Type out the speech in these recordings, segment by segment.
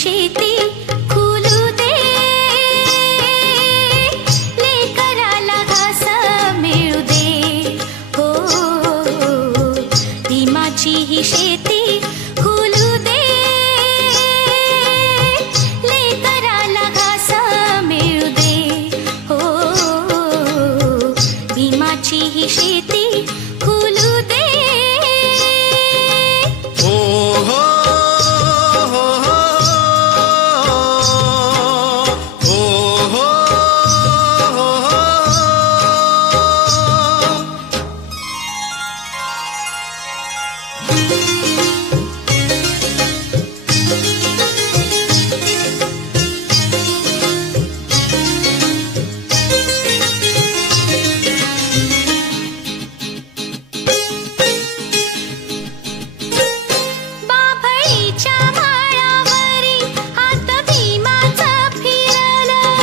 शेती खुलू दे, लेकराला घास मिळू दे. हो, भीमाची ही शेती खुलू दे, लेकराला घास मिळू दे. हो, भीमाची ही शेती खुलू दे.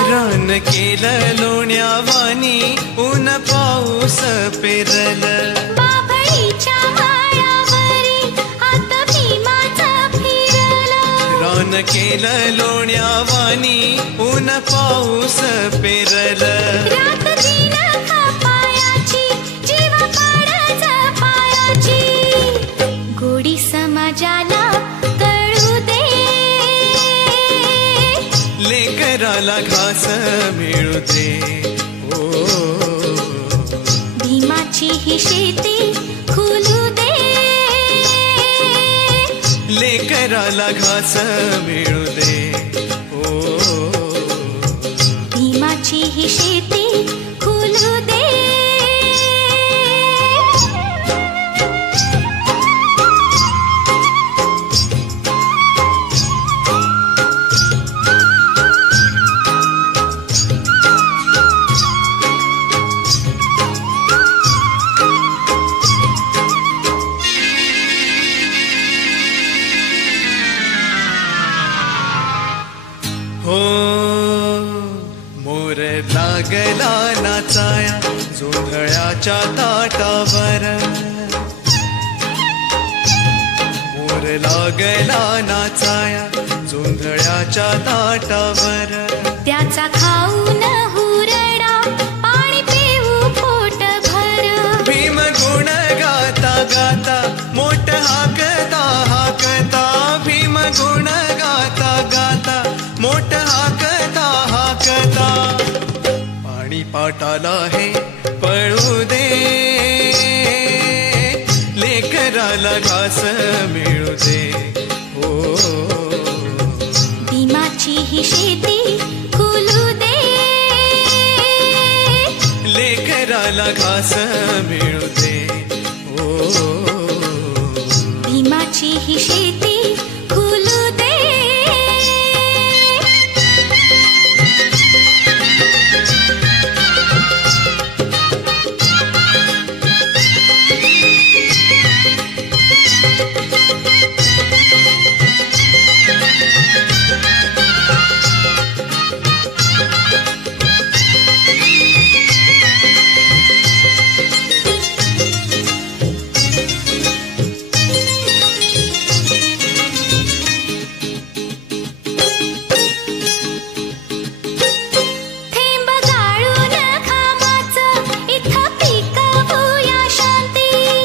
रान केलं लोण्यावानी ऊन पाऊस पेरल. बाभळीच्या माळावरी हात भीमाचा फिरला. रान केलं लोण्यावानी ऊन पाऊस पेरल. रात दिन पायाची जीवा काढच पायाची, गोडी समाजाला कळू दे, लेकराला घास मिळू दे. ओ, भीमाची ही शेती खुलू दे, लेकराला घास मिळू दे. ओ, भीमाची ही शेती खुलू दे. हो, मोर लागला नाचाया जोंधळ्याच्या ताटावर. मोर लागला नाचाया जोंधळ्याच्या ताटावर. त्याचा खाऊन हुरडा पाणी पिऊ पोट भर. भीम गुण गाता गाता मोठ हाकता हाकता. भीम गुण गाता गाता मोठ हाकता हाकता. पाणी पाटाला हे पळू दे, लेकराला घास मिळू दे. हो, भीमाची ही शेती खुलू दे, लेकराला घास मिळू दे. हो, भीमाची ही शेती खुलू दे.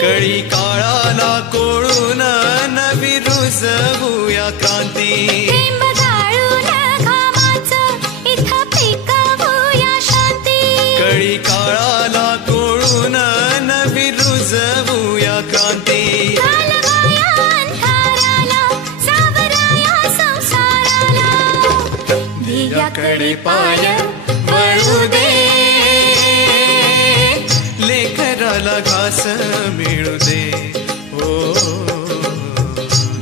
कळी काळाला कोळून नवी रुजवूया क्रांती. थेंब गाळून घामाचं इथं पिकवूया शांती. कळी काळाला कोळून नवी रुजवूया क्रांती. घालवाया अंधाराला, सावराया संसाराला, ध्येयाकडे पाय वळू दे, लेकराला घास मिळू दे. हो,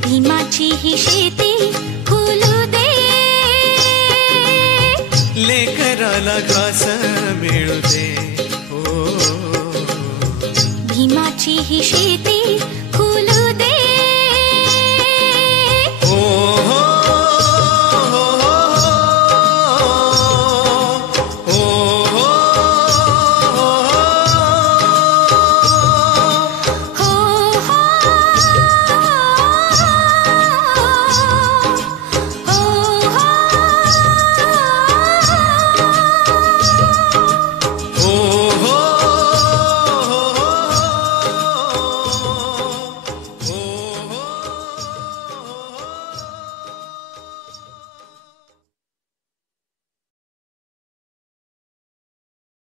भीमाची ही शेती खुलू दे, लेकराला घास मिळू दे. हो, भीमाची ही शेती